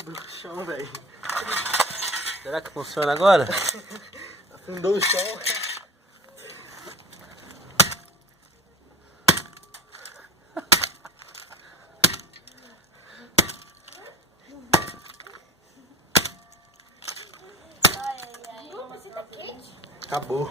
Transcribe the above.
quebrou o chão, velho. Será que funciona agora? Afundou o chão. Acabou.